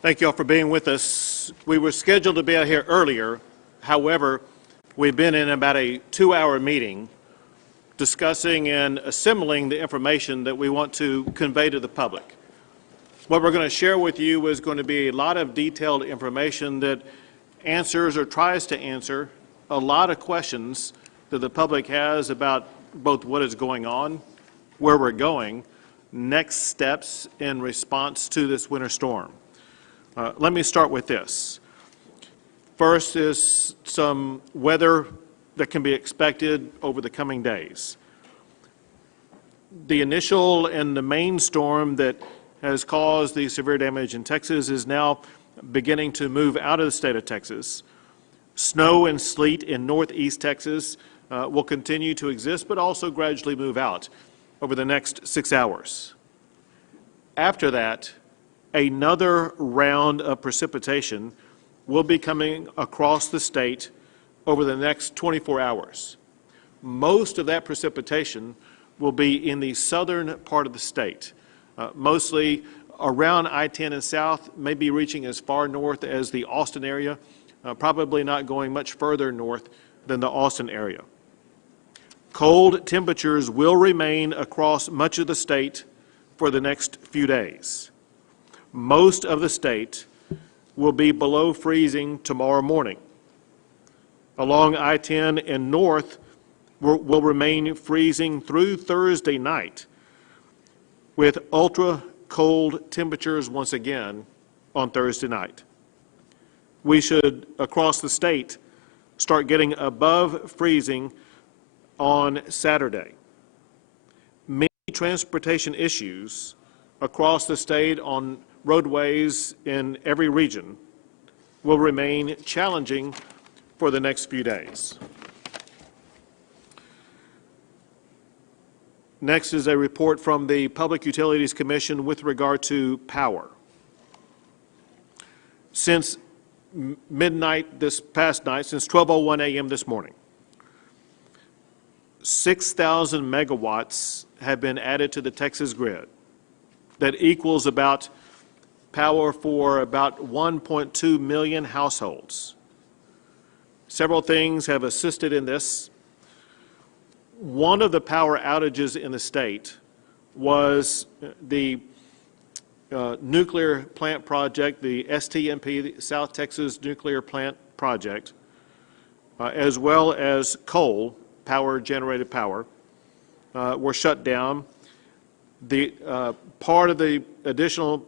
Thank you all for being with us. We were scheduled to be out here earlier. However, we've been in about a 2-hour meeting discussing and assembling the information that we want to convey to the public. What we're going to share with you is going to be a lot of detailed information that answers or tries to answer a lot of questions that the public has about both what is going on, where we're going, next steps in response to this winter storm. Let me start with this. First is some weather that can be expected over the coming days. The initial and the main storm that has caused the severe damage in Texas is now beginning to move out of the state of Texas. Snow and sleet in northeast Texas will continue to exist, but also gradually move out over the next 6 hours. After that, another round of precipitation will be coming across the state over the next 24 hours. Most of that precipitation will be in the southern part of the state, mostly around I-10 and south, maybe reaching as far north as the Austin area, probably not going much further north than the Austin area. Cold temperatures will remain across much of the state for the next few days. Most of the state will be below freezing tomorrow morning. Along I-10 and north will remain freezing through Thursday night, with ultra cold temperatures once again on Thursday night. We should, across the state, start getting above freezing on Saturday. Many transportation issues across the state on roadways in every region will remain challenging for the next few days. Next is a report from the Public Utilities Commission with regard to power. Since midnight this past night, since 12:01 a.m. this morning, 6,000 megawatts have been added to the Texas grid. That equals about power for about 1.2 million households. Several things have assisted in this. One of the power outages in the state was the nuclear plant project, the STMP, the South Texas Nuclear Plant Project, as well as coal, generated power, were shut down. The part of the additional,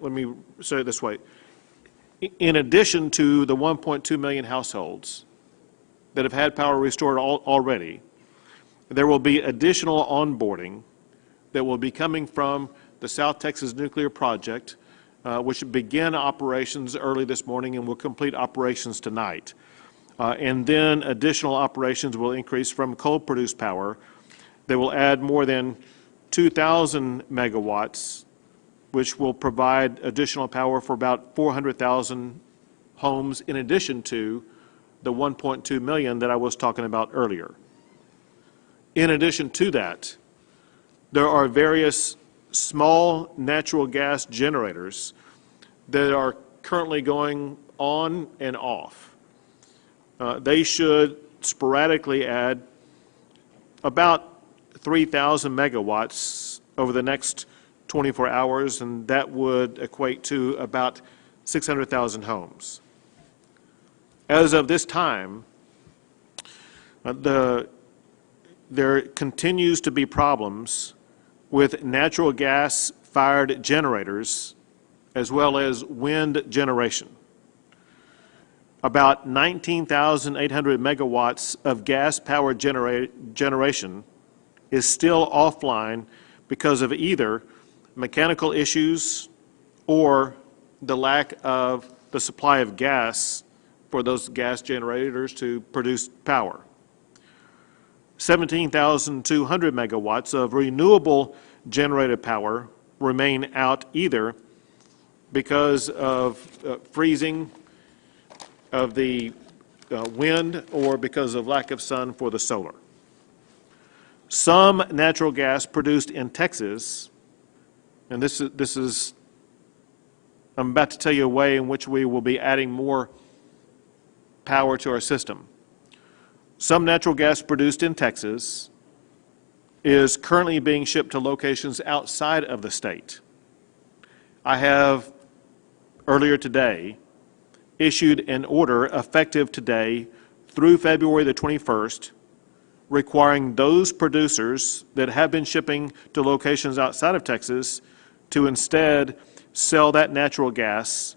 let me say it this way, in addition to the 1.2 million households that have had power restored already, there will be additional onboarding that will be coming from the South Texas Nuclear Project, which begin operations early this morning and will complete operations tonight. And then additional operations will increase from coal-produced power. They will add more than 2,000 megawatts, which will provide additional power for about 400,000 homes in addition to the 1.2 million that I was talking about earlier. In addition to that, there are various small natural gas generators that are currently going on and off. They should sporadically add about 3,000 megawatts over the next 24 hours, and that would equate to about 600,000 homes. As of this time, there continues to be problems with natural gas-fired generators as well as wind generation. About 19,800 megawatts of gas-powered generation is still offline because of either mechanical issues or the lack of the supply of gas for those gas generators to produce power. 17,200 megawatts of renewable generated power remain out either because of freezing of the wind or because of lack of sun for the solar. Some natural gas produced in Texas and I'm about to tell you a way in which we will be adding more power to our system. Some natural gas produced in Texas is currently being shipped to locations outside of the state. I have, earlier today, issued an order effective today through February the 21st, requiring those producers that have been shipping to locations outside of Texas to instead sell that natural gas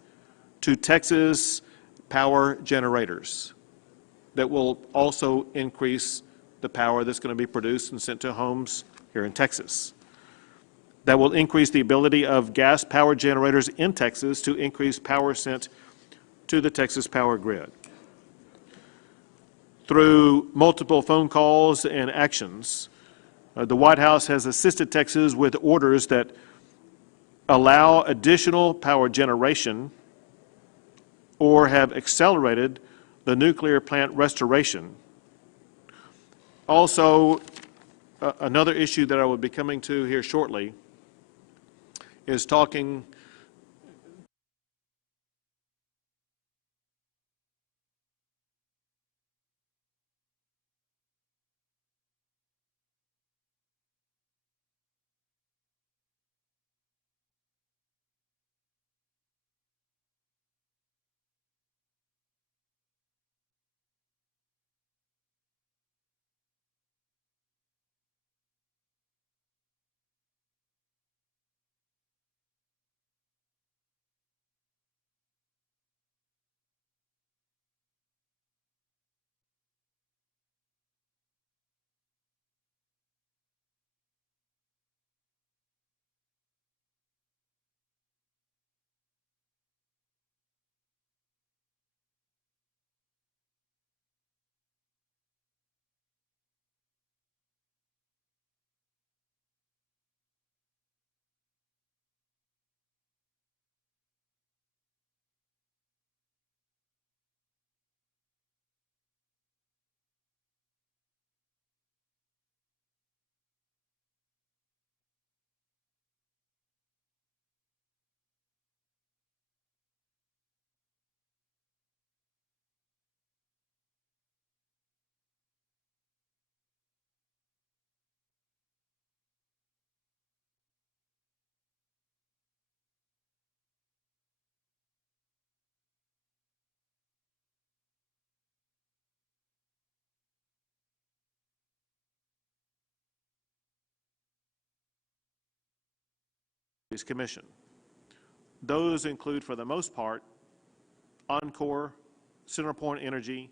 to Texas power generators that will also increase the power that's going to be produced and sent to homes here in Texas. That will increase the ability of gas power generators in Texas to increase power sent to the Texas power grid. Through multiple phone calls and actions, the White House has assisted Texas with orders that allow additional power generation or have accelerated the nuclear plant restoration. Also, another issue that I will be coming to here shortly is talking Commission. Those include, for the most part, Encore, CenterPoint Energy,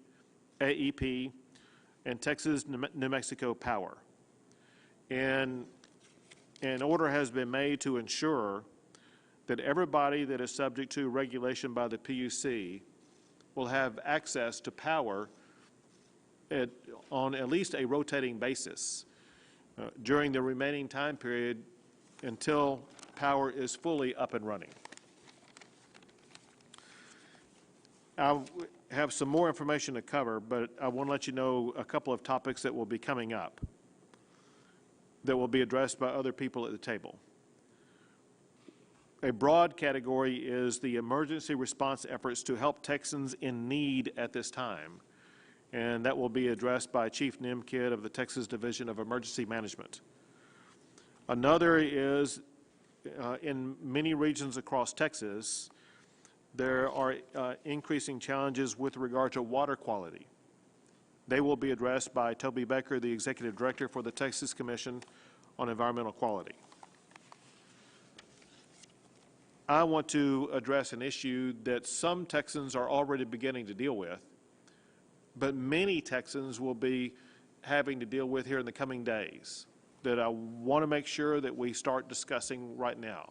AEP, and Texas New Mexico Power. And an order has been made to ensure that everybody that is subject to regulation by the PUC will have access to power on at least a rotating basis during the remaining time period until power is fully up and running. I have some more information to cover, but I want to let you know a couple of topics that will be coming up that will be addressed by other people at the table. A broad category is the emergency response efforts to help Texans in need at this time, and that will be addressed by Chief Nimkid of the Texas Division of Emergency Management. Another is in many regions across Texas, there are increasing challenges with regard to water quality. They will be addressed by Toby Baker, the Executive Director for the Texas Commission on Environmental Quality. I want to address an issue that some Texans are already beginning to deal with, but many Texans will be having to deal with here in the coming days, that I want to make sure that we start discussing right now,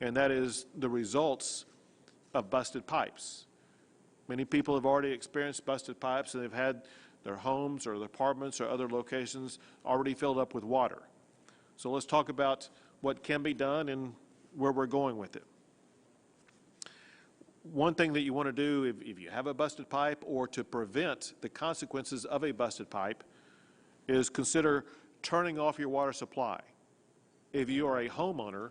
and that is the results of busted pipes. Many people have already experienced busted pipes, and they've had their homes or their apartments or other locations already filled up with water. So let's talk about what can be done and where we're going with it. One thing that you want to do if you have a busted pipe, or to prevent the consequences of a busted pipe, is consider turning off your water supply. If you are a homeowner,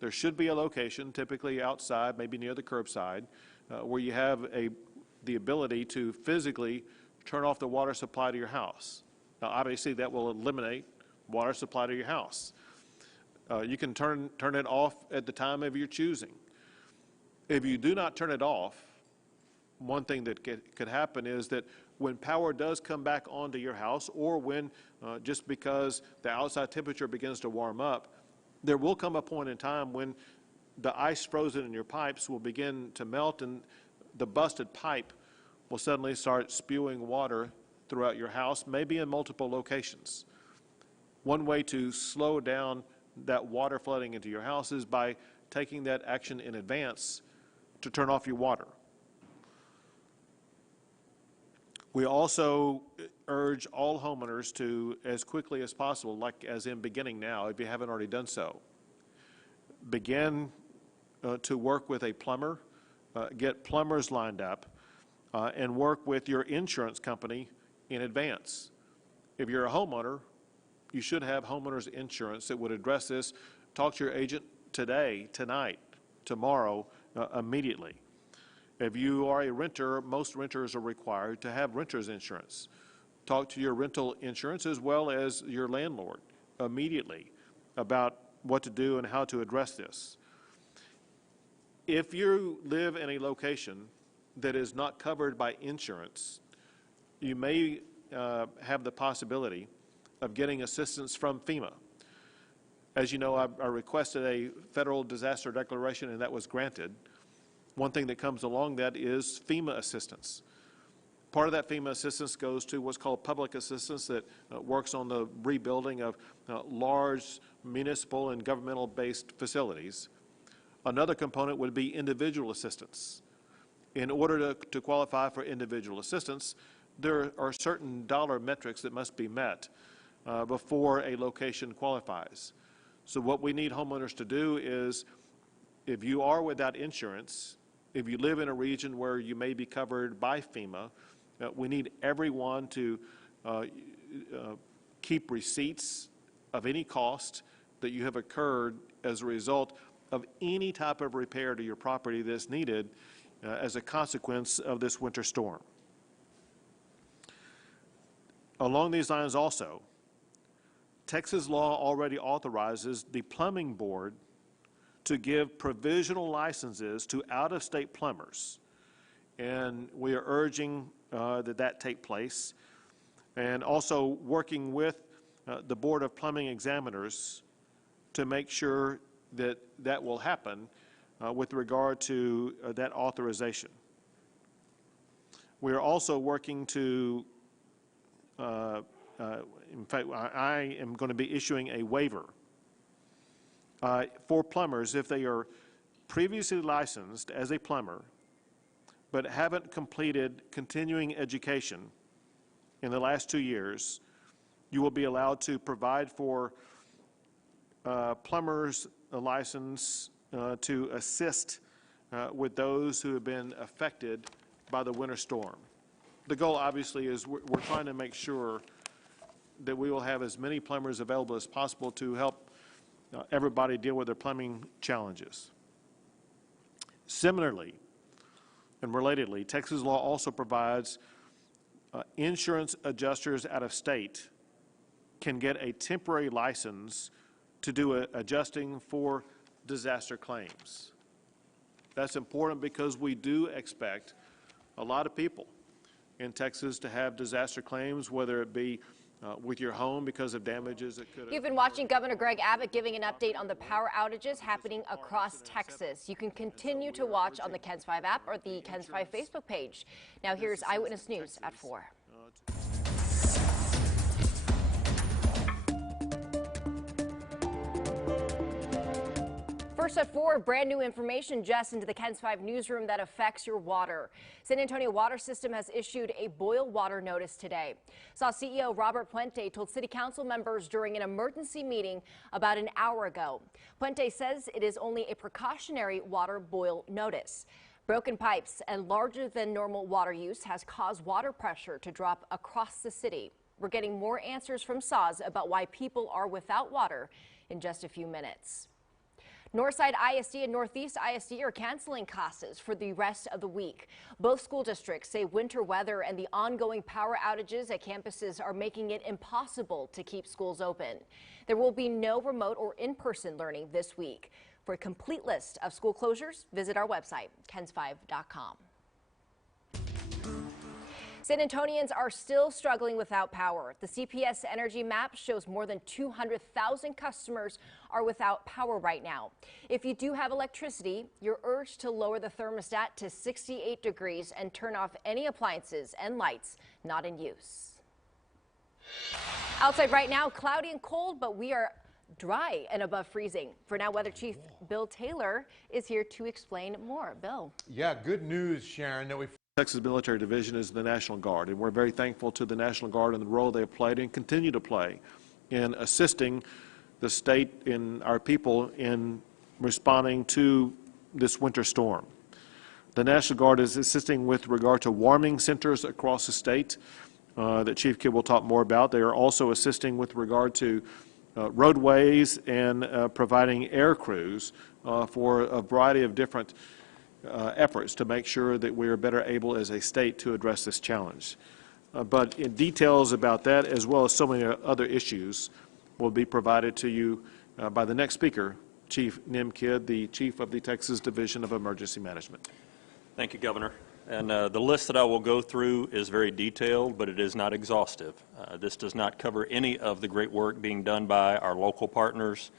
there should be a location, typically outside, maybe near the curbside, where you have the ability to physically turn off the water supply to your house. Now, obviously, that will eliminate water supply to your house. You can turn it off at the time of your choosing. If you do not turn it off, one thing that could happen is that when power does come back onto your house, or when just because the outside temperature begins to warm up, there will come a point in time when the ice frozen in your pipes will begin to melt, and the busted pipe will suddenly start spewing water throughout your house, maybe in multiple locations. One way to slow down that water flooding into your house is by taking that action in advance to turn off your water. We also urge all homeowners to, as quickly as possible, like as in beginning now, if you haven't already done so, begin to work with a plumber, get plumbers lined up, and work with your insurance company in advance. If you're a homeowner, you should have homeowners insurance that would address this. Talk to your agent today, tonight, tomorrow, immediately. If you are a renter, most renters are required to have renter's insurance. Talk to your rental insurance as well as your landlord immediately about what to do and how to address this. If you live in a location that is not covered by insurance, you may have the possibility of getting assistance from FEMA. As you know, I requested a federal disaster declaration, and that was granted. One thing that comes along that is FEMA assistance. Part of that FEMA assistance goes to what's called public assistance that works on the rebuilding of large municipal and governmental-based facilities. Another component would be individual assistance. In order to qualify for individual assistance, there are certain dollar metrics that must be met before a location qualifies. So what we need homeowners to do is, if you are without insurance, if you live in a region where you may be covered by FEMA, we need everyone to keep receipts of any cost that you have incurred as a result of any type of repair to your property that's needed as a consequence of this winter storm. Along these lines also, Texas law already authorizes the plumbing board to give provisional licenses to out-of-state plumbers, and we are urging that take place, and also working with the Board of Plumbing Examiners to make sure that that will happen with regard to that authorization. We are also working to, in fact, I am going to be issuing a waiver for plumbers if they are previously licensed as a plumber but haven't completed continuing education in the last 2 years. You will be allowed to provide for plumbers a license to assist with those who have been affected by the winter storm. The goal obviously is we're trying to make sure that we will have as many plumbers available as possible to help everybody deal with their plumbing challenges. Similarly and relatedly, Texas law also provides insurance adjusters out of state can get a temporary license to do adjusting for disaster claims. That's important because we do expect a lot of people in Texas to have disaster claims, whether it be with your home because of damages that could have. You've been watching Governor Greg Abbott giving an update on the power outages happening across Texas. You can continue to watch on the KENS 5 app or the KENS 5 Facebook page. Now here's Eyewitness News at 4. First at 4, brand new information just into the KENS 5 newsroom that affects your water. San Antonio Water System has issued a boil water notice today. SAW CEO Robert Puente told city council members during an emergency meeting about an hour ago. Puente says it is only a precautionary water boil notice. Broken pipes and larger than normal water use has caused water pressure to drop across the city. We're getting more answers from SAWS about why people are without water in just a few minutes. Northside ISD and Northeast ISD are canceling classes for the rest of the week. Both school districts say winter weather and the ongoing power outages at campuses are making it impossible to keep schools open. There will be no remote or in-person learning this week. For a complete list of school closures, visit our website, KENS5.com. San Antonians are still struggling without power. The CPS Energy map shows more than 200,000 customers are without power right now. If you do have electricity, you're urged to lower the thermostat to 68 degrees and turn off any appliances and lights not in use. Outside right now, cloudy and cold, but we are dry and above freezing. For now, Weather Chief Bill Taylor is here to explain more. Bill. Yeah, good news, Sharon, that we Texas Military Division is the National Guard, and we're very thankful to the National Guard and the role they have played and continue to play in assisting the state and our people in responding to this winter storm. The National Guard is assisting with regard to warming centers across the state that Chief Kidd will talk more about. They are also assisting with regard to roadways and providing air crews for a variety of different efforts to make sure that we are better able as a state to address this challenge. But in details about that, as well as so many other issues, will be provided to you by the next speaker, Chief Nim Kidd, the Chief of the Texas Division of Emergency Management. Thank you, Governor. And the list that I will go through is very detailed, but it is not exhaustive. This does not cover any of the great work being done by our local partners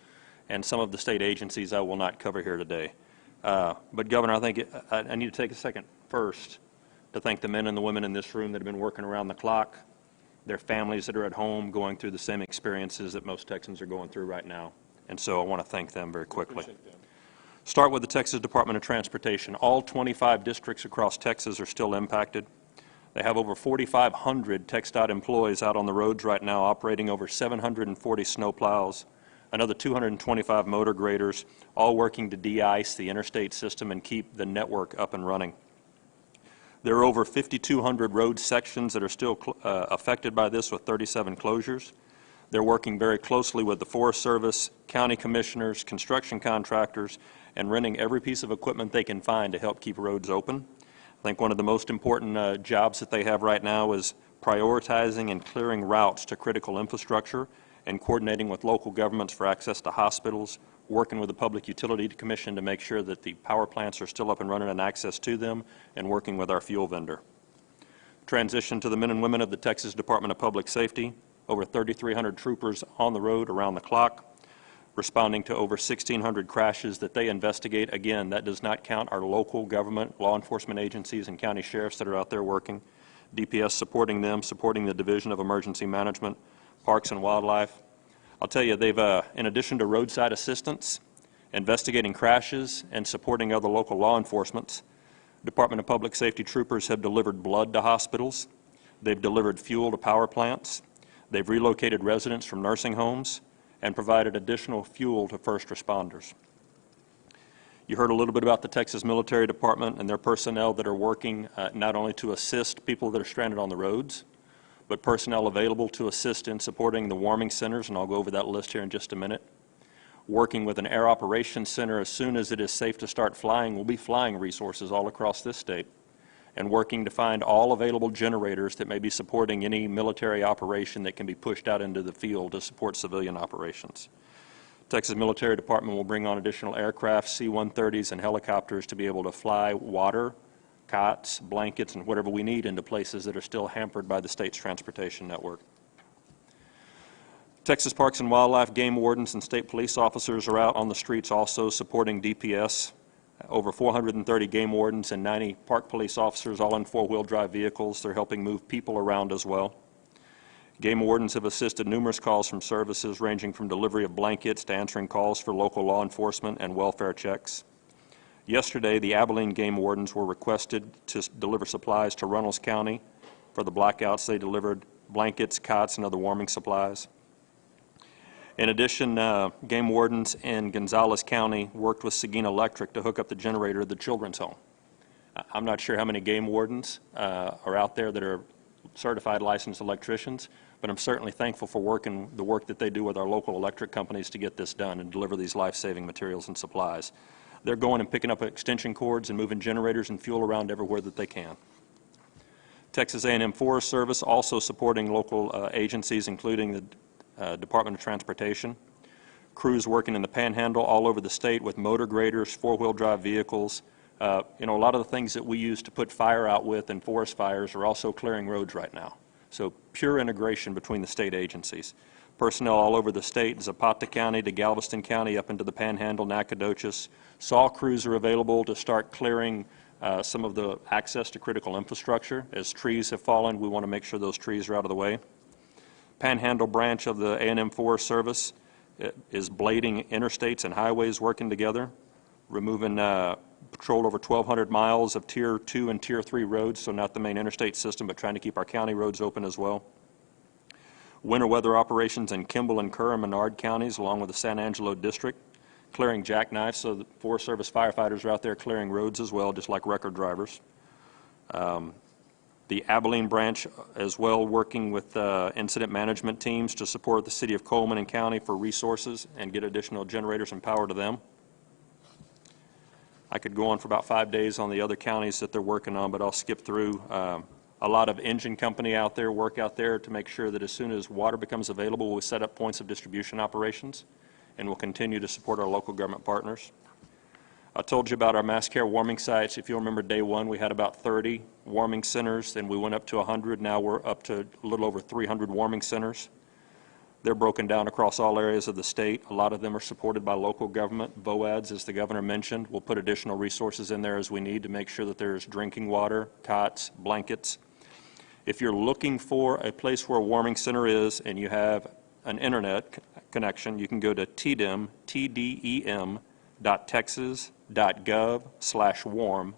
and some of the state agencies I will not cover here today. But Governor, I think I need to take a second first to thank the men and the women in this room that have been working around the clock, their families that are at home going through the same experiences that most Texans are going through right now. And so I want to thank them very quickly. Start with the Texas Department of Transportation. All 25 districts across Texas are still impacted. They have over 4,500 TxDOT employees out on the roads right now, operating over 740 snowplows, another 225 motor graders, all working to de-ice the interstate system and keep the network up and running. There are over 5,200 road sections that are still affected by this, with 37 closures. They're working very closely with the Forest Service, county commissioners, construction contractors, and renting every piece of equipment they can find to help keep roads open. I think one of the most important jobs that they have right now is prioritizing and clearing routes to critical infrastructure and coordinating with local governments for access to hospitals, working with the Public Utility Commission to make sure that the power plants are still up and running and access to them, and working with our fuel vendor. Transition to the men and women of the Texas Department of Public Safety. Over 3,300 troopers on the road around the clock, responding to over 1,600 crashes that they investigate. Again, that does not count our local government, law enforcement agencies, and county sheriffs that are out there working. DPS supporting them, supporting the Division of Emergency Management, Parks and Wildlife. I'll tell you, they've, in addition to roadside assistance, investigating crashes, and supporting other local law enforcement, Department of Public Safety troopers have delivered blood to hospitals. They've delivered fuel to power plants. They've relocated residents from nursing homes and provided additional fuel to first responders. You heard a little bit about the Texas Military Department and their personnel that are working not only to assist people that are stranded on the roads, but personnel available to assist in supporting the warming centers, and I'll go over that list here in just a minute. Working with an air operations center as soon as it is safe to start flying. We'll be flying resources all across this state, and working to find all available generators that may be supporting any military operation that can be pushed out into the field to support civilian operations. Texas Military Department will bring on additional aircraft, C-130s, and helicopters to be able to fly water, cots, blankets, and whatever we need into places that are still hampered by the state's transportation network. Texas Parks and Wildlife, game wardens, and state police officers are out on the streets also supporting DPS. Over 430 game wardens and 90 park police officers, all in four-wheel drive vehicles. They're helping move people around as well. Game wardens have assisted numerous calls from services ranging from delivery of blankets to answering calls for local law enforcement and welfare checks. Yesterday, the Abilene game wardens were requested to deliver supplies to Runnels County. For the blackouts, they delivered blankets, cots, and other warming supplies. In addition, game wardens in Gonzales County worked with Seguin Electric to hook up the generator of the children's home. I'm not sure how many game wardens are out there that are certified licensed electricians, but I'm certainly thankful for the work that they do with our local electric companies to get this done and deliver these life-saving materials and supplies. They're going and picking up extension cords and moving generators and fuel around everywhere that they can. Texas A&M Forest Service also supporting local agencies, including the Department of Transportation. Crews working in the Panhandle all over the state with motor graders, four-wheel drive vehicles. A lot of the things that we use to put fire out with in forest fires are also clearing roads right now. So pure integration between the state agencies. Personnel all over the state, Zapata County to Galveston County, up into the Panhandle, Nacogdoches. SAW crews are available to start clearing some of the access to critical infrastructure. As trees have fallen, we want to make sure those trees are out of the way. Panhandle branch of the A&M Forest Service is blading interstates and highways working together, removing patrolled over 1,200 miles of Tier 2 and Tier 3 roads, so not the main interstate system, but trying to keep our county roads open as well. Winter weather operations in Kimball and Kerr and Menard counties, along with the San Angelo district, clearing jackknives, so the Forest Service firefighters are out there clearing roads as well, just like record drivers. The Abilene branch as well, working with incident management teams to support the city of Coleman and county for resources and get additional generators and power to them. I could go on for about 5 days on the other counties that they're working on, but I'll skip through. A lot of engine company out there, work out there to make sure that as soon as water becomes available, we'll set up points of distribution operations, and we'll continue to support our local government partners. I told you about our mass care warming sites. If you remember day one, we had about 30 warming centers, then we went up to 100. Now we're up to a little over 300 warming centers. They're broken down across all areas of the state. A lot of them are supported by local government. VOADS, as the governor mentioned, we'll put additional resources in there as we need to make sure that there's drinking water, cots, blankets. If you're looking for a place where a warming center is and you have an internet connection, you can go to tdem.texas.gov/warm,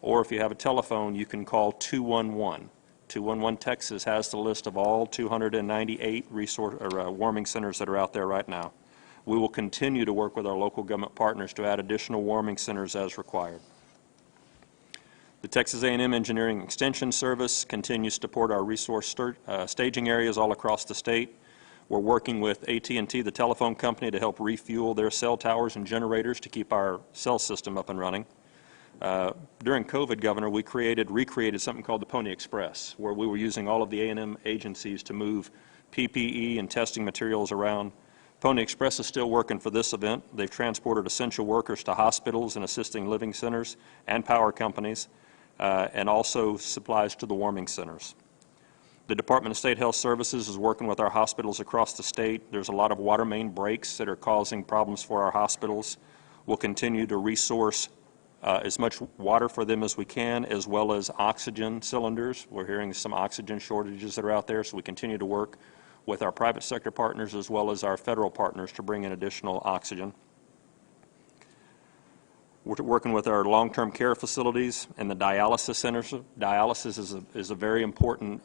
or if you have a telephone, you can call 211. 211 Texas has the list of all 298 warming centers that are out there right now. We will continue to work with our local government partners to add additional warming centers as required. The Texas A&M Engineering Extension Service continues to support our resource staging areas all across the state. We're working with AT&T, the telephone company, to help refuel their cell towers and generators to keep our cell system up and running. During COVID, Governor, we recreated something called the Pony Express, where we were using all of the A&M agencies to move PPE and testing materials around. Pony Express is still working for this event. They've transported essential workers to hospitals and assisting living centers and power companies, and also supplies to the warming centers. The Department of State Health Services is working with our hospitals across the state. There's a lot of water main breaks that are causing problems for our hospitals. We'll continue to resource as much water for them as we can, as well as oxygen cylinders. We're hearing some oxygen shortages that are out there, so we continue to work with our private sector partners as well as our federal partners to bring in additional oxygen. We're working with our long-term care facilities and the dialysis centers. Dialysis is a very important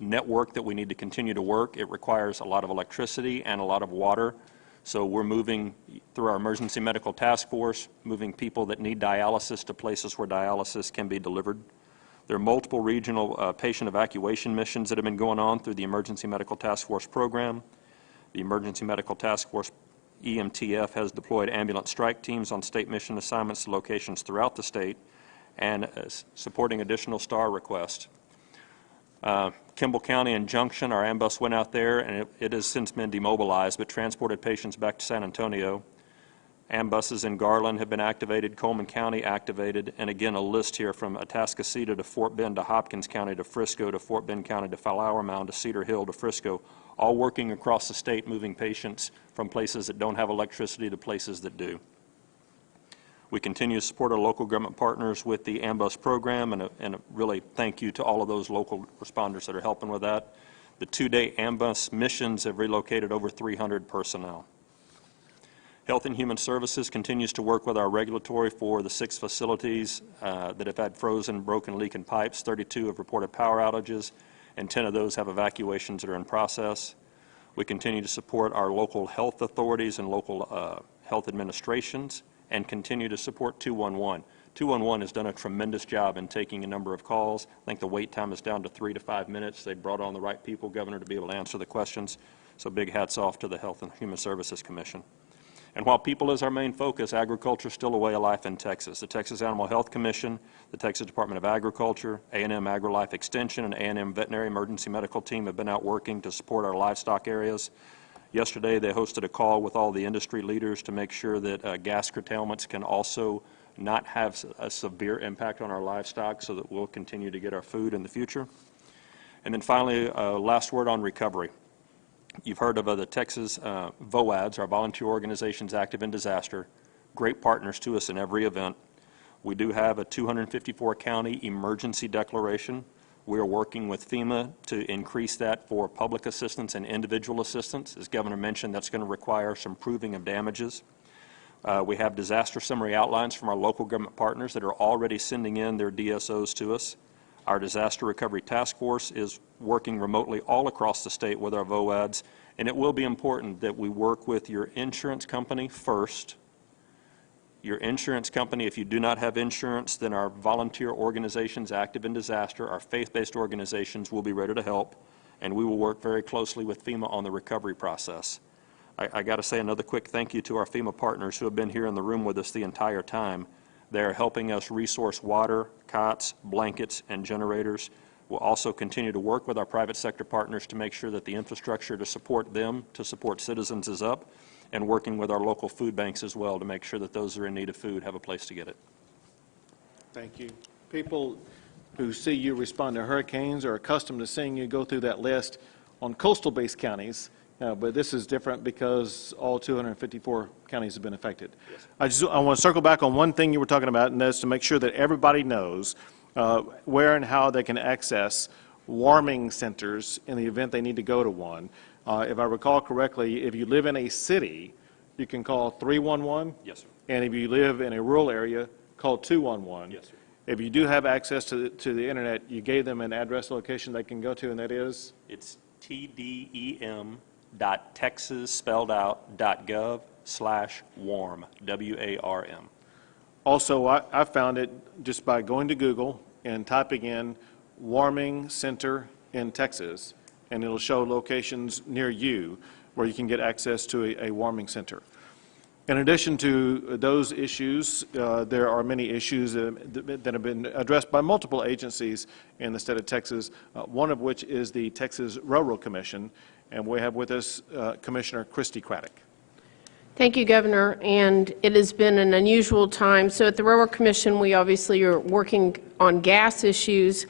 network that we need to continue to work. It requires a lot of electricity and a lot of water. So we're moving through our emergency medical task force, moving people that need dialysis to places where dialysis can be delivered. There are multiple regional patient evacuation missions that have been going on through the Emergency Medical Task Force program. The Emergency Medical Task Force, EMTF, has deployed ambulance strike teams on state mission assignments to locations throughout the state and supporting additional STAR requests. Kimball County and Junction, our ambulance went out there, and it has since been demobilized, but transported patients back to San Antonio. Ambuses in Garland have been activated, Coleman County activated, and again, a list here from Atascocita to Fort Bend to Hopkins County to Frisco to Fort Bend County to Flower Mound to Cedar Hill to Frisco, all working across the state, moving patients from places that don't have electricity to places that do. We continue to support our local government partners with the AMBUS program, and really thank you to all of those local responders that are helping with that. The 2-day AMBUS missions have relocated over 300 personnel. Health and Human Services continues to work with our regulatory for the 6 facilities that have had frozen, broken, leaking pipes. 32 have reported power outages, and 10 of those have evacuations that are in process. We continue to support our local health authorities and local health administrations, and continue to support 211. 211 has done a tremendous job in taking a number of calls. I think the wait time is down to 3 to 5 minutes. They brought on the right people, Governor, to be able to answer the questions. So big hats off to the Health and Human Services Commission. And while people is our main focus, agriculture is still a way of life in Texas. The Texas Animal Health Commission, the Texas Department of Agriculture, A&M AgriLife Extension, and A&M Veterinary Emergency Medical Team have been out working to support our livestock areas. Yesterday, they hosted a call with all the industry leaders to make sure that gas curtailments can also not have a severe impact on our livestock so that we'll continue to get our food in the future. And then finally, last word on recovery. You've heard of the Texas VOADs, our volunteer organizations active in disaster, great partners to us in every event. We do have a 254 county emergency declaration. We are working with FEMA to increase that for public assistance and individual assistance. As Governor mentioned, that's going to require some proving of damages. We have disaster summary outlines from our local government partners that are already sending in their DSOs to us. Our Disaster Recovery Task Force is working remotely all across the state with our VOADs, and it will be important that we work with your insurance company first. Your insurance company, if you do not have insurance, then our volunteer organizations active in disaster, our faith-based organizations will be ready to help, and we will work very closely with FEMA on the recovery process. I got to say another quick thank you to our FEMA partners who have been here in the room with us the entire time. They are helping us resource water, cots, blankets, and generators. We'll also continue to work with our private sector partners to make sure that the infrastructure to support them, to support citizens is up, and working with our local food banks as well to make sure that those who are in need of food have a place to get it. Thank you. People who see you respond to hurricanes are accustomed to seeing you go through that list on coastal-based counties. But this is different because all 254 counties have been affected. Yes. I want to circle back on one thing you were talking about, and that's to make sure that everybody knows where and how they can access warming centers in the event they need to go to one. If I recall correctly, if you live in a city, you can call 311. Yes, sir. And if you live in a rural area, call 211. Yes, sir. If you do have access to the internet, you gave them an address location they can go to, and that is? It's tdem.texas.gov/warm, W-A-R-M. Also, I found it just by going to Google and typing in warming center in Texas, and it'll show locations near you where you can get access to a warming center. In addition to those issues, there are many issues that have been addressed by multiple agencies in the state of Texas, one of which is the Texas Railroad Commission, and we have with us Commissioner Christy Craddock. Thank you, Governor, and it has been an unusual time. So at the Railroad Commission, we obviously are working on gas issues.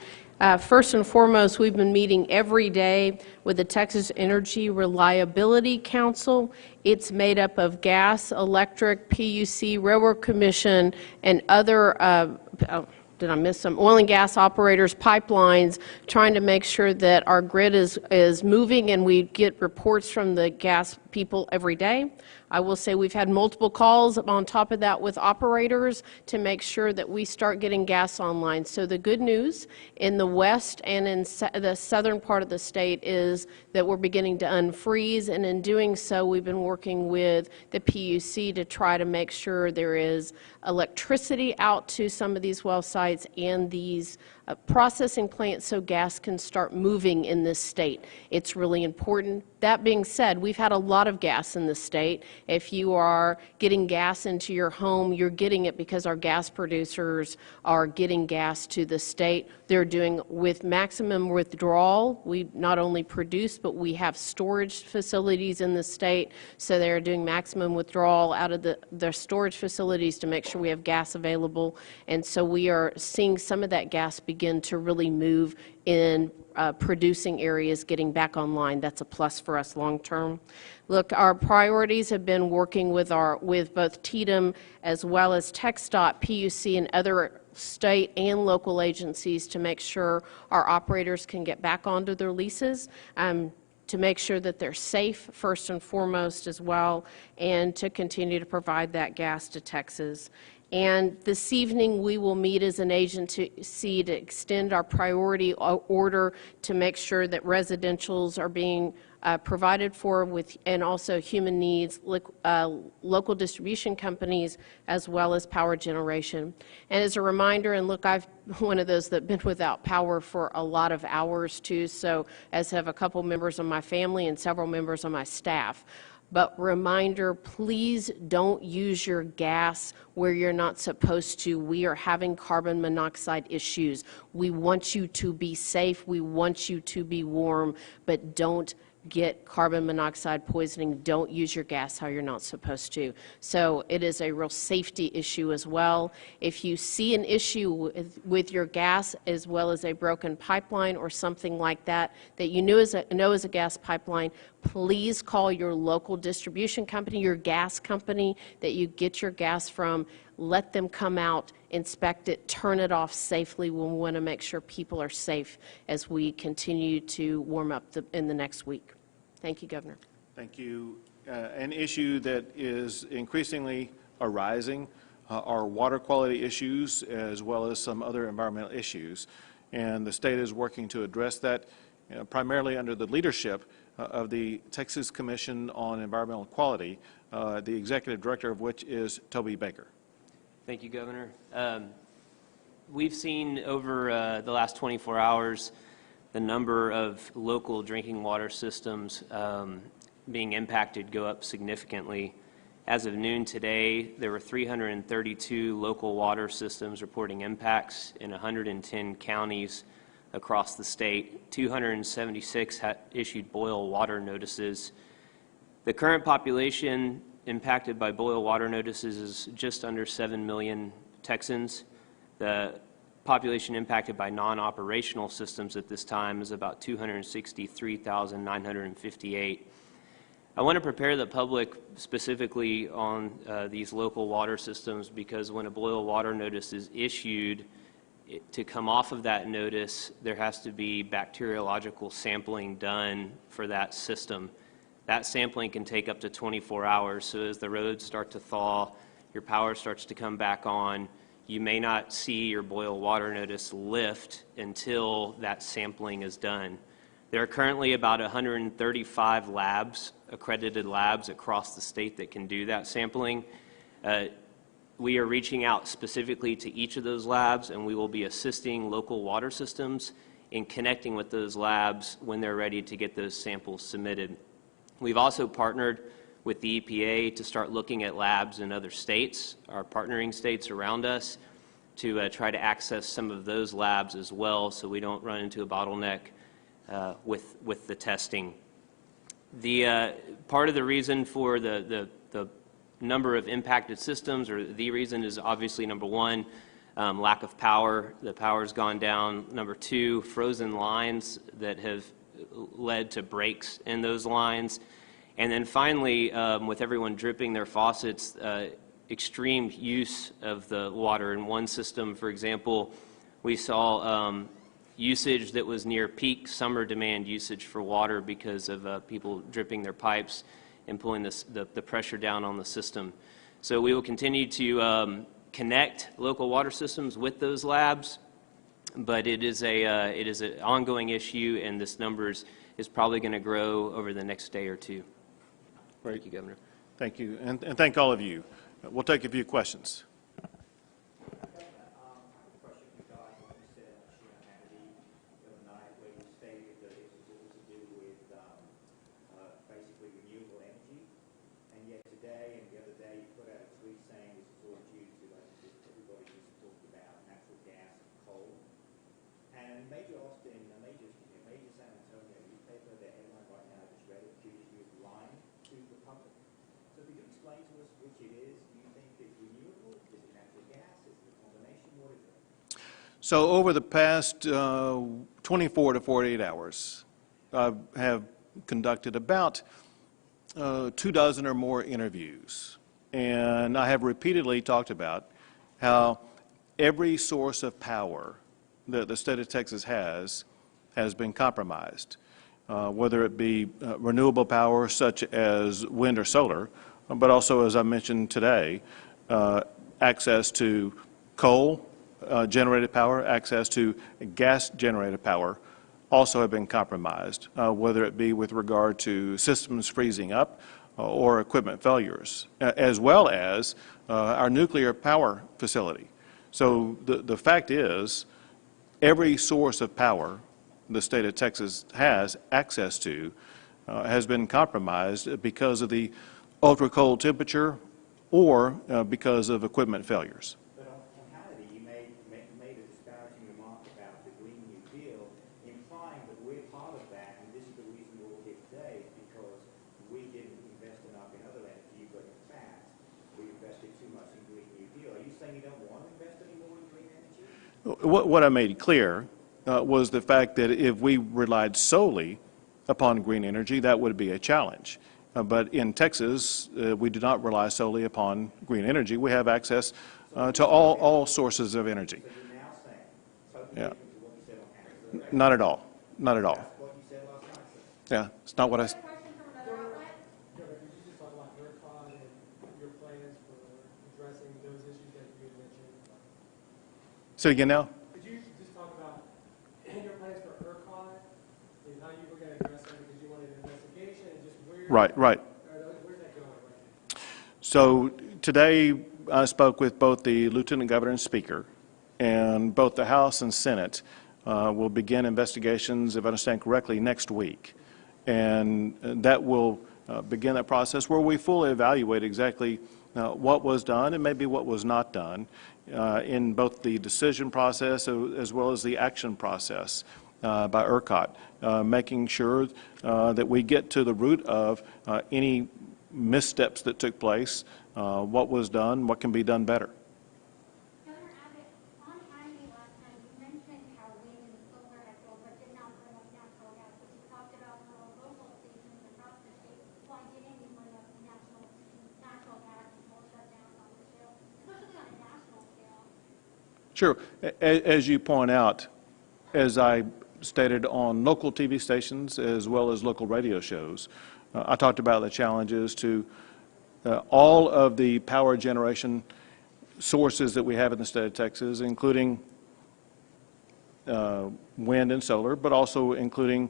First and foremost, we've been meeting every day with the Texas Energy Reliability Council. It's made up of gas, electric, PUC, Railroad Commission, and other did I miss some? Oil and gas operators, pipelines, trying to make sure that our grid is moving, and we get reports from the gas people every day. I will say we've had multiple calls on top of that with operators to make sure that we start getting gas online. So the good news in the west and in the southern part of the state is that we're beginning to unfreeze, and in doing so, we've been working with the PUC to try to make sure there is electricity out to some of these well sites and these processing plants so gas can start moving in this state. It's really important. That being said, we've had a lot of gas in this state. If you are getting gas into your home, you're getting it because our gas producers are getting gas to the state. They're doing with maximum withdrawal. We not only produce, but we have storage facilities in the state, so they're doing maximum withdrawal out of their storage facilities to make sure we have gas available. And so we are seeing some of that gas begin to really move in producing areas getting back online. That's a plus for us long term. Look, our priorities have been working with both TDEM as well as TxDOT, PUC, and other state and local agencies to make sure our operators can get back onto their leases, to make sure that they're safe first and foremost as well, and to continue to provide that gas to Texas. And this evening, we will meet as an agency to extend our priority order to make sure that residentials are being provided for with, and also human needs, local distribution companies, as well as power generation. And as a reminder, and look, I've one of those that been without power for a lot of hours too, so as have a couple members of my family and several members of my staff. But reminder, please don't use your gas where you're not supposed to. We are having carbon monoxide issues. We want you to be safe. We want you to be warm, but don't get carbon monoxide poisoning. Don't use your gas how you're not supposed to. So it is a real safety issue as well. If you see an issue with your gas as well as a broken pipeline or something like that that you know is a gas pipeline, please call your local distribution company, your gas company that you get your gas from. Let them come out, inspect it, turn it off safely. We want to make sure people are safe as we continue to warm up in the next week. Thank you, Governor. Thank you. An issue that is increasingly arising are water quality issues as well as some other environmental issues. And the state is working to address that primarily under the leadership of the Texas Commission on Environmental Quality, the executive director of which is Toby Baker. Thank you, Governor. We've seen over the last 24 hours the number of local drinking water systems being impacted go up significantly. As of noon today, there were 332 local water systems reporting impacts in 110 counties across the state. 276 issued boil water notices. The current population impacted by boil water notices is just under 7 million Texans. The population impacted by non-operational systems at this time is about 263,958. I want to prepare the public specifically on these local water systems because when a boil water notice is issued, to come off of that notice, there has to be bacteriological sampling done for that system. That sampling can take up to 24 hours, so as the roads start to thaw, your power starts to come back on, you may not see your boil water notice lift until that sampling is done. There are currently about 135 labs, accredited labs across the state that can do that sampling. We are reaching out specifically to each of those labs, and we will be assisting local water systems in connecting with those labs when they're ready to get those samples submitted. We've also partnered with the EPA to start looking at labs in other states, our partnering states around us, to try to access some of those labs as well so we don't run into a bottleneck with the testing. The part of the reason for the number of impacted systems, or the reason, is obviously number one, lack of power. The power's gone down. Number two, frozen lines that have led to breaks in those lines. And then finally, with everyone dripping their faucets, extreme use of the water. In one system, for example, we saw usage that was near peak summer demand usage for water because of people dripping their pipes and pulling the pressure down on the system. So we will continue to connect local water systems with those labs, but it is an ongoing issue, and this number is probably going to grow over the next day or two. Great. Thank you, Governor. Thank you, and thank all of you. We'll take a few questions. So over the past 24 to 48 hours, I have conducted about 24 or more interviews, and I have repeatedly talked about how every source of power that the state of Texas has been compromised, whether it be renewable power such as wind or solar, but also, as I mentioned today, access to coal, generated power, access to gas generated power, also have been compromised, whether it be with regard to systems freezing up or equipment failures, as well as our nuclear power facility. So the fact is, every source of power the state of Texas has access to has been compromised because of the ultra-cold temperature or because of equipment failures. But on Hannity, you made a disparaging remark about the Green New Deal, implying that we're part of that, and this is the reason we're all here today, is because we didn't invest enough in other energy, but in fact, we invested too much in Green New Deal. Are you saying you don't want to invest any more in green energy? What I made clear was the fact that if we relied solely upon green energy, that would be a challenge. But in Texas, we do not rely solely upon green energy. We have access to all sources of energy. So you're now saying, totally Yeah. different to what you said on Hannity. Is that right? Not at all. Not at all. That's what you said last night, sir. Yeah, it's not what I. Governor, could you just talk about ERCOT and your plans for addressing those issues that you had mentioned? Say again now? Could you just talk about your plans for ERCOT and how you were going to address them because you wanted an investigation and just where Right. where's that going right now? So today I spoke with both the Lieutenant Governor and Speaker, and both the House and Senate will begin investigations, if I understand correctly, next week. And that will begin that process where we fully evaluate exactly what was done and maybe what was not done in both the decision process as well as the action process by ERCOT, making sure that we get to the root of any missteps that took place, what was done, what can be done better. Governor Abbott, on Hannity last night, you mentioned how wind and solar had grown, but did not bring up natural gas. But you talked about how local stations across the state, why didn't you bring up natural gas and coal shutdowns on the scale, especially on a national scale? Sure. As you point out, as I stated on local TV stations as well as local radio shows, I talked about the challenges to all of the power generation sources that we have in the state of Texas, including wind and solar, but also including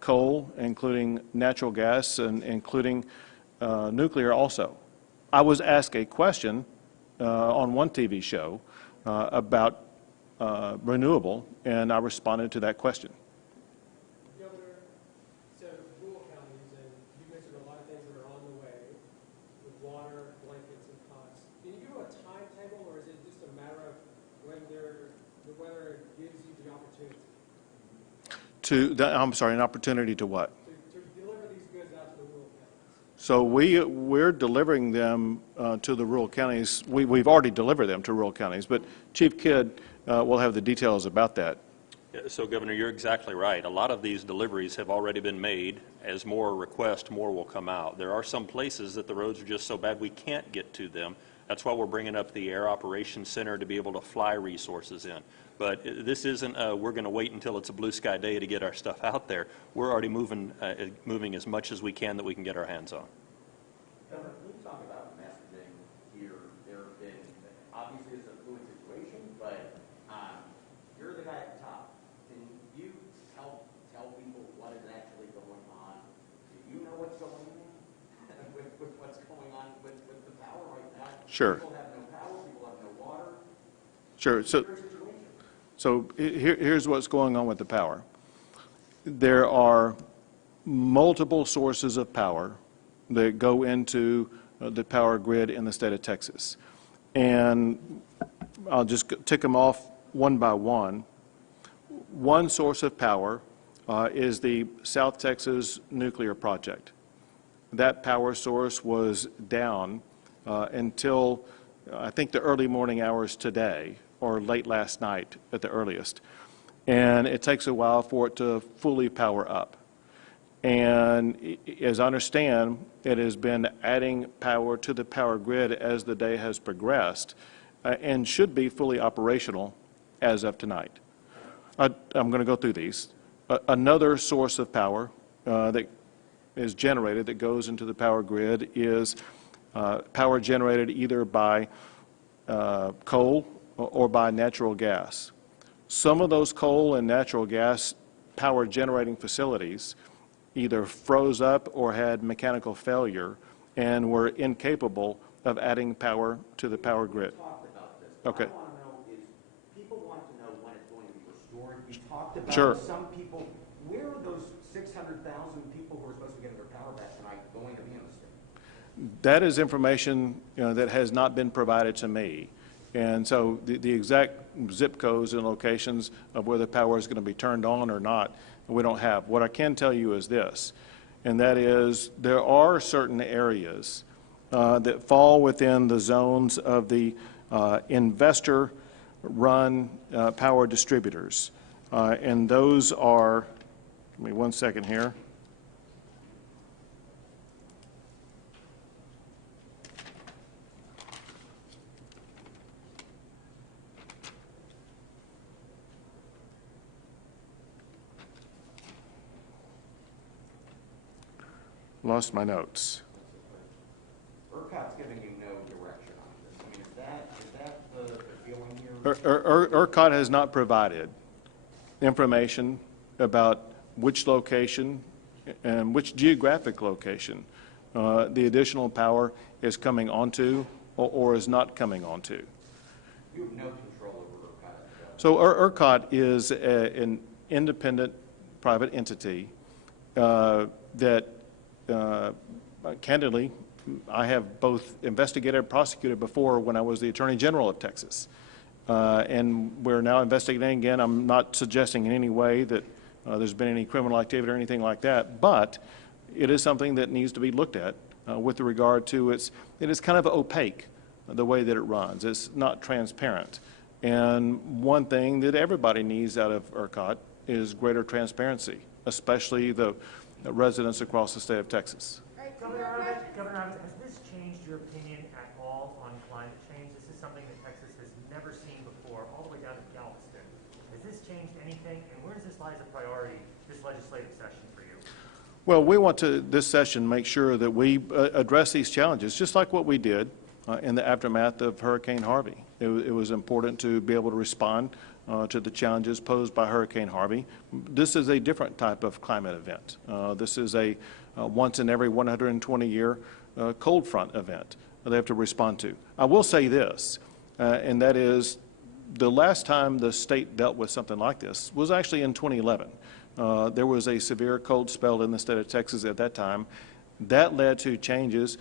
coal, including natural gas, and including nuclear also. I was asked a question on one TV show about renewable, and I responded to that question. Governor, so rural counties, and you mentioned a lot of things that are on the way with water, blankets, and cots. Can you give a timetable, or is it just a matter of when the weather gives you the opportunity? I'm sorry, an opportunity to what? To deliver these goods out to the rural counties? So we're delivering them to the rural counties. We've already delivered them to rural counties, but Chief Kidd will have the details about that. Yeah, so, Governor, you're exactly right. A lot of these deliveries have already been made. As more requests, more will come out. There are some places that the roads are just so bad we can't get to them. That's why we're bringing up the Air Operations Center to be able to fly resources in. But this isn't we're going to wait until it's a blue sky day to get our stuff out there. We're already moving as much as we can that we can get our hands on. Governor, can you talk about messaging here? There have been, obviously it's a fluid situation, but you're the guy at the top. Can you help tell people what is actually going on? Do you know what's going on with what's going on with the power right now? Sure. People have no power, people have no water. Sure. So here's what's going on with the power. There are multiple sources of power that go into the power grid in the state of Texas. And I'll just tick them off one by one. One source of power is the South Texas nuclear project. That power source was down until I think the early morning hours today, or late last night at the earliest. And it takes a while for it to fully power up. And as I understand, it has been adding power to the power grid as the day has progressed and should be fully operational as of tonight. I'm going to go through these. Another source of power that is generated that goes into the power grid is power generated either by coal or by natural gas. Some of those coal and natural gas power generating facilities either froze up or had mechanical failure and were incapable of adding power to the power grid. We talked about this. Okay. What I want to know is, people want to know when it's going to be restored. We talked about Sure. some people, where are those 600,000 people who are supposed to get their power back tonight going to be in the state? That is information, that has not been provided to me. And so the exact zip codes and locations of where the power is going to be turned on or not, we don't have. What I can tell you is this, and that is there are certain areas that fall within the zones of the investor-run power distributors. And those are, give me 1 second here. Lost my notes. ERCOT's giving you no direction on this. I mean, is that the feeling here? ERCOT has not provided information about which location and which geographic location the additional power is coming onto or is not coming onto. You have no control over ERCOT. So ERCOT is an independent private entity that candidly, I have both investigated and prosecuted before when I was the Attorney General of Texas. And we're now investigating again. I'm not suggesting in any way that there's been any criminal activity or anything like that, but it is something that needs to be looked at with regard to it is kind of opaque, the way that it runs. It's not transparent. And one thing that everybody needs out of ERCOT is greater transparency, especially the residents across the state of Texas. Governor Abbott, has this changed your opinion at all on climate change? This is something that Texas has never seen before, all the way down to Galveston. Has this changed anything, and where does this lie as a priority, this legislative session for you? Well, we want to, this session, make sure that we address these challenges, just like what we did in the aftermath of Hurricane Harvey. It was important to be able to respond to the challenges posed by Hurricane Harvey. This is a different type of climate event. This is a once in every 120-year cold front event they have to respond to. I will say this, and that is the last time the state dealt with something like this was actually in 2011. There was a severe cold spell in the state of Texas at that time. That led to changes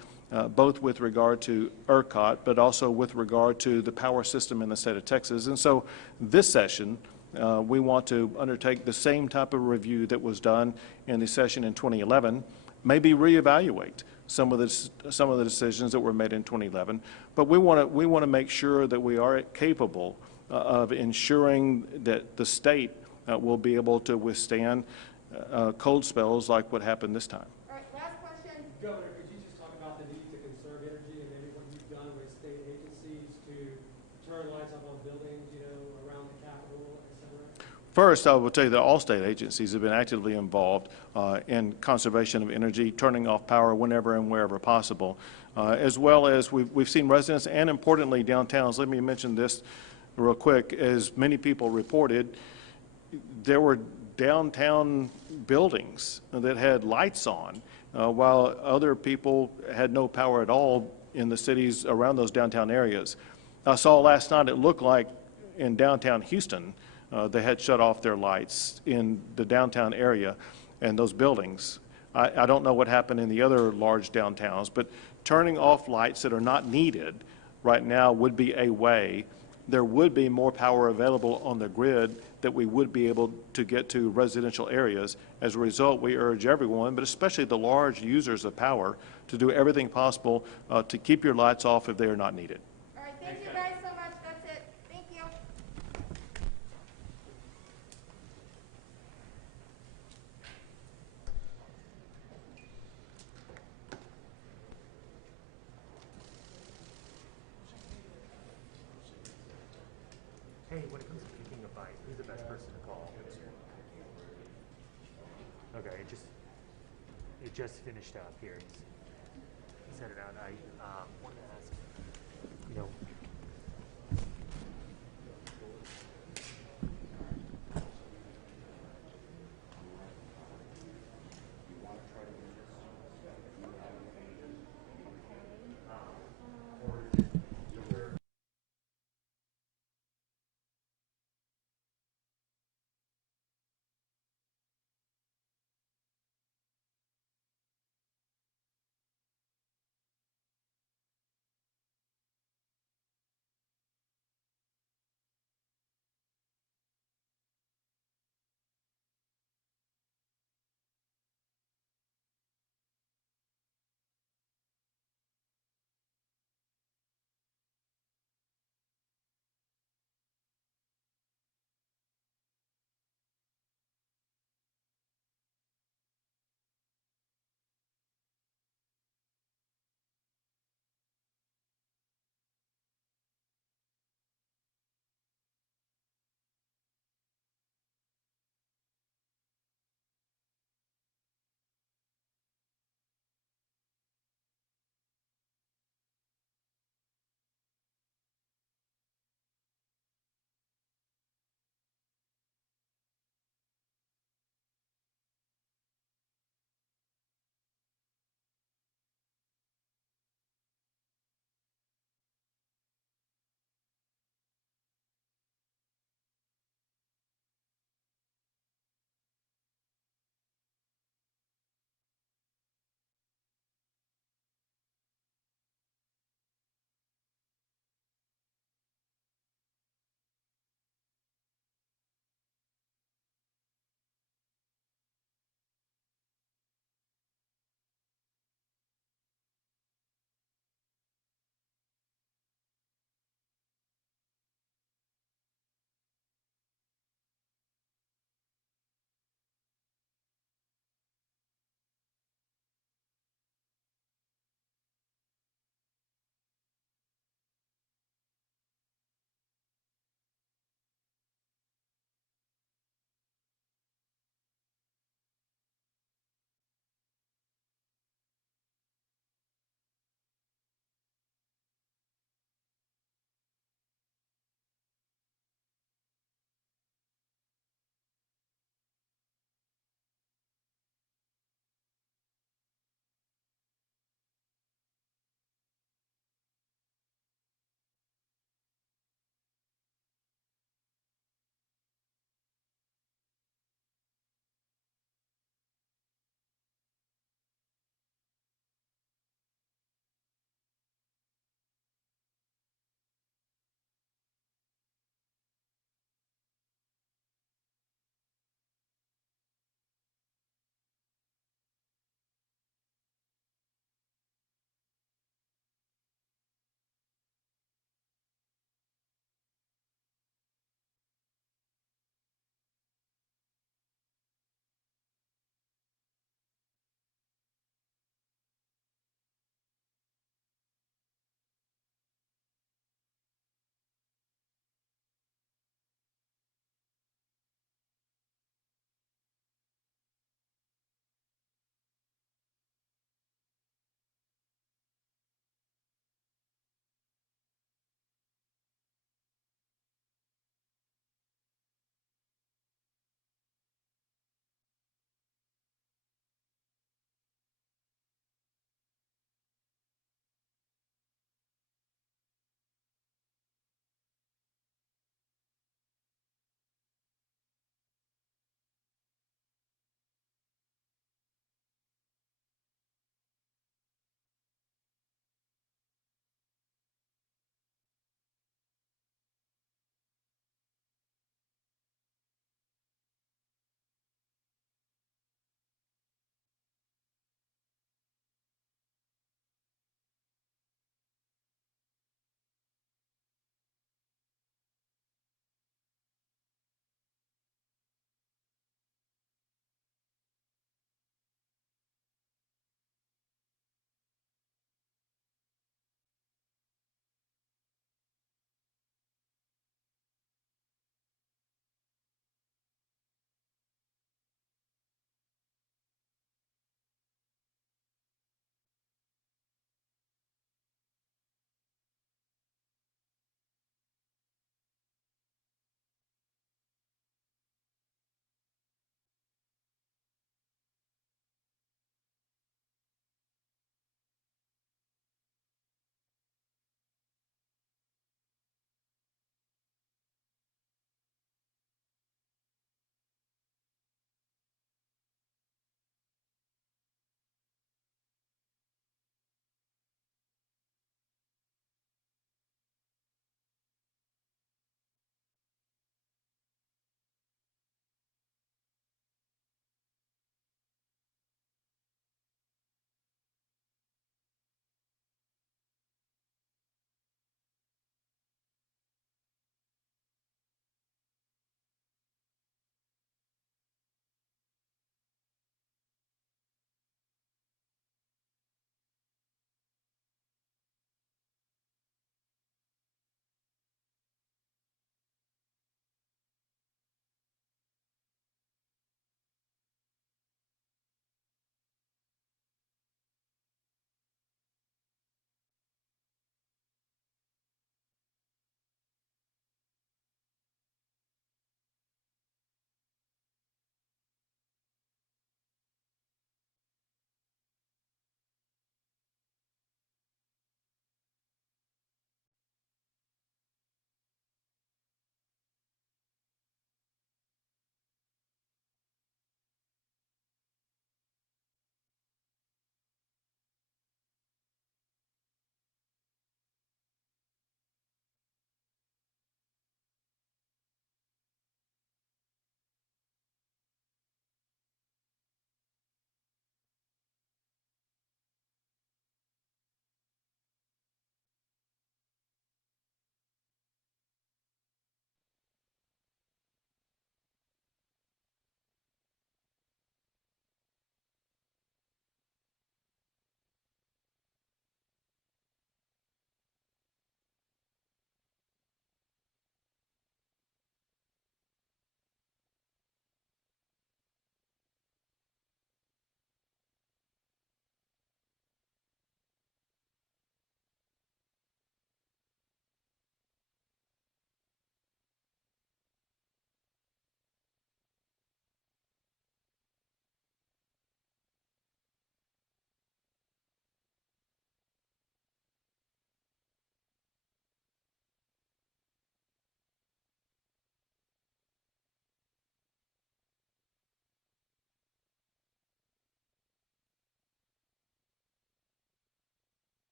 both with regard to ERCOT, but also with regard to the power system in the state of Texas. And so this session, we want to undertake the same type of review that was done in the session in 2011, maybe reevaluate some of the decisions that were made in 2011. But we want to make sure that we are capable of ensuring that the state will be able to withstand cold spells like what happened this time. All right, last question. Governor, could you just talk about the need to conserve energy and maybe what you've done with state agencies to turn lights up on buildings, around the Capitol, et cetera? First, I will tell you that all state agencies have been actively involved in conservation of energy, turning off power whenever and wherever possible, as well as we've seen residents and, importantly, downtowns. Let me mention this real quick. As many people reported, there were downtown buildings that had lights on while other people had no power at all in the cities around those downtown areas. I saw last night it looked like in downtown Houston they had shut off their lights in the downtown area and those buildings. I don't know what happened in the other large downtowns, but turning off lights that are not needed right now would be a way. There would be more power available on the grid that we would be able to get to residential areas. As a result, we urge everyone, but especially the large users of power, to do everything possible to keep your lights off if they are not needed. All right, thank you guys so much. That's it. Thank you. Hey, when it comes to picking a fight, who's the best person to call? Okay, it just finished up here. He set it out.